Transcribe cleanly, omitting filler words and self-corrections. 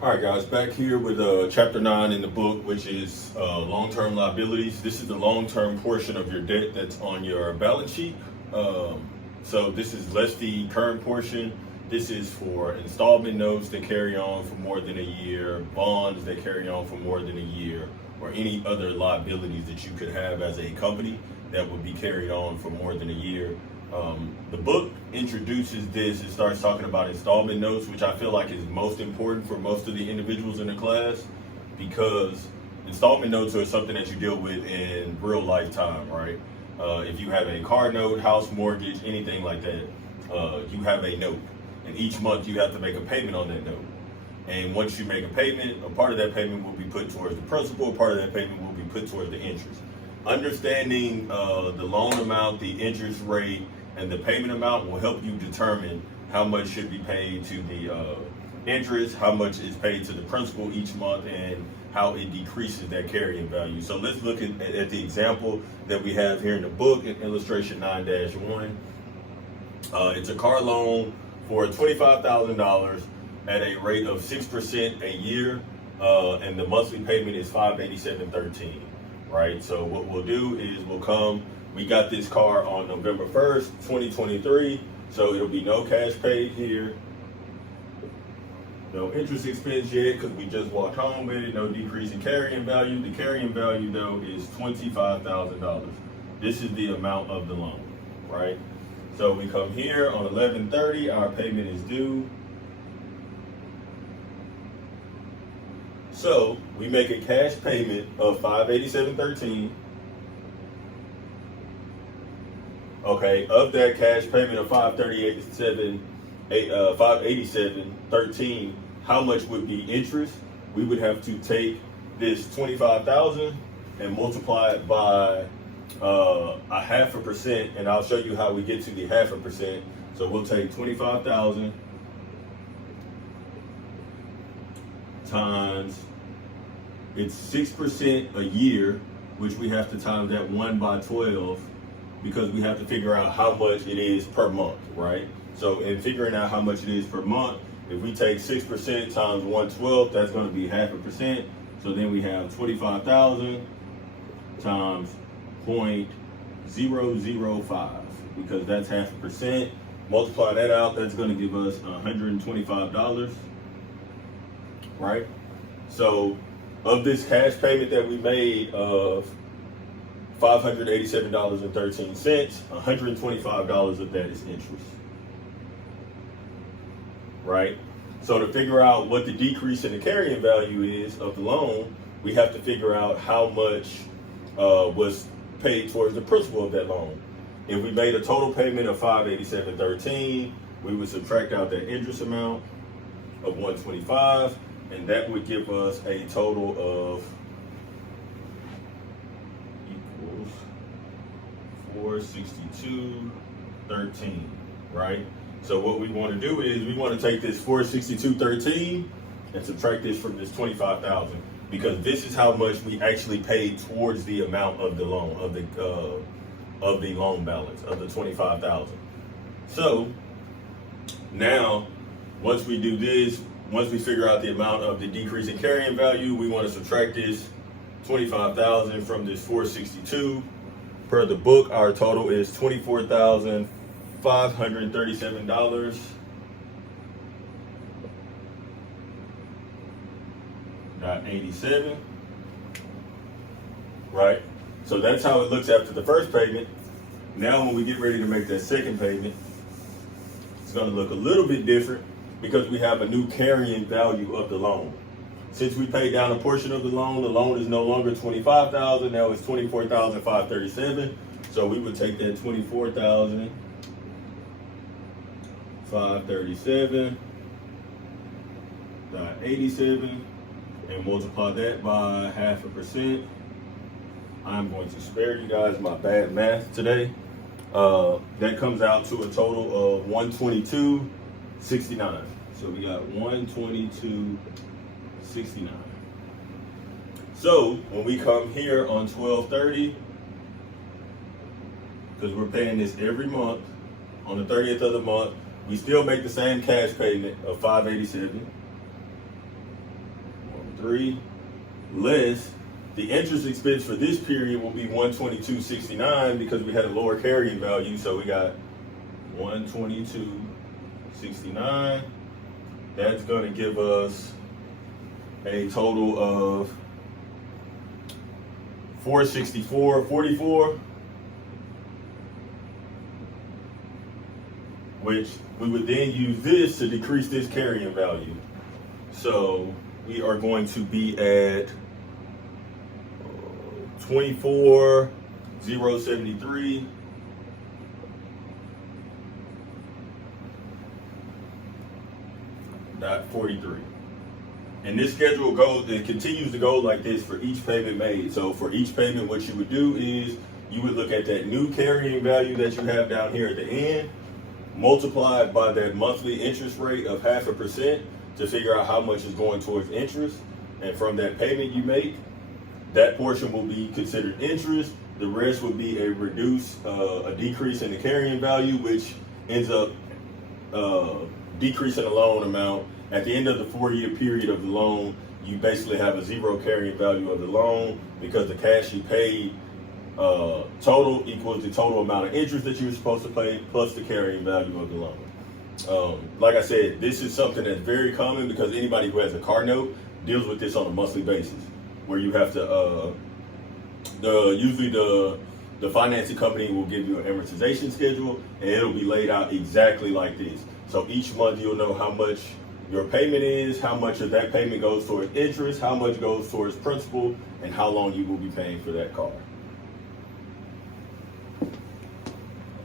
All right, guys, back here with chapter 9 in the book, which is long-term liabilities. This is the long-term portion of your debt that's on your balance sheet. So this is less the current portion. This is for installment notes that carry on for more than a year, bonds that carry on for more than a year, or any other liabilities that you could have as a company that would be carried on for more than a year. The book introduces this and starts talking about installment notes, which I feel like is most important for most of the individuals in the class, because installment notes are something that you deal with in real lifetime, right? If you have a car note, house mortgage, anything like that, you have a note, and each month you have to make a payment on that note. And once you make a payment, a part of that payment will be put towards the principal, a part of that payment will be put towards the interest. Understanding the loan amount, the interest rate, and the payment amount will help you determine how much should be paid to the interest, how much is paid to the principal each month, and how it decreases that carrying value. So let's look at the example that we have here in the book in illustration 9-1. It's a car loan for $25,000 at a rate of 6% a year, and the monthly payment is $587.13. Right, so what we'll do is we got this car on November 1st, 2023, so it'll be no cash paid here, no interest expense yet because we just walked home with it, no decrease in carrying value. The carrying value though is $25,000. This is the amount of the loan, right? So we come here on 11/30, our payment is due. So we make a cash payment of $587.13. Okay, of that cash payment of $587.13, how much would be interest? We would have to take this $25,000 and multiply it by 0.5%, and I'll show you how we get to the 0.5%. So we'll take 25,000 times, it's 6% a year, which we have to times that 1 by 12 because we have to figure out how much it is per month, right? So in figuring out how much it is per month, if we take 6% times 1/12, that's going to be 0.5%. So then we have 25,000 times 0.005 because that's 0.5%. Multiply that out, that's going to give us $125. Right? So of this cash payment that we made of $587.13, $125 of that is interest. Right? So to figure out what the decrease in the carrying value is of the loan, we have to figure out how much was paid towards the principal of that loan. If we made a total payment of $587.13, we would subtract out that interest amount of $125, and that would give us a total of equals $462.13, right? So what we want to do is we want to take this $462.13 and subtract this from this $25,000, because this is how much we actually paid towards the amount of the loan, of the loan balance of the $25,000. So now, once we do this, once we figure out the amount of the decrease in carrying value, we want to subtract this 25,000 from this 462. Per the book, our total is $24,537.87. Right? So that's how it looks after the first payment. Now when we get ready to make that second payment, it's going to look a little bit different because we have a new carrying value of the loan. Since we paid down a portion of the loan is no longer $25,000, now it's $24,537. So we would take that $24,537.87 and multiply that by 0.5%. I'm going to spare you guys my bad math today. That comes out to a total of $122.69. So we got $122.69. So when we come here on 12/30, because we're paying this every month, on the 30th of the month, we still make the same cash payment of $587. $143 less the interest expense for this period will be $122.69 because we had a lower carrying value. So we got $122.69. That's going to give us a total of $464.44, which we would then use this to decrease this carrying value. So we are going to be at 24,073. .43. And this schedule goes, it continues to go like this for each payment made. So for each payment, what you would do is you would look at that new carrying value that you have down here at the end, multiply it by that monthly interest rate of 0.5% to figure out how much is going towards interest. And from that payment you make, that portion will be considered interest. The rest would be a decrease in the carrying value, which ends up decreasing the loan amount. At the end of the 4-year period of the loan, you basically have a zero carrying value of the loan because the cash you paid total equals the total amount of interest that you were supposed to pay plus the carrying value of the loan. Like I said, this is something that's very common because anybody who has a car note deals with this on a monthly basis, where you have to usually the financing company will give you an amortization schedule and it'll be laid out exactly like this. So each month you'll know how much your payment is, how much of that payment goes towards interest, how much goes towards principal, and how long you will be paying for that car.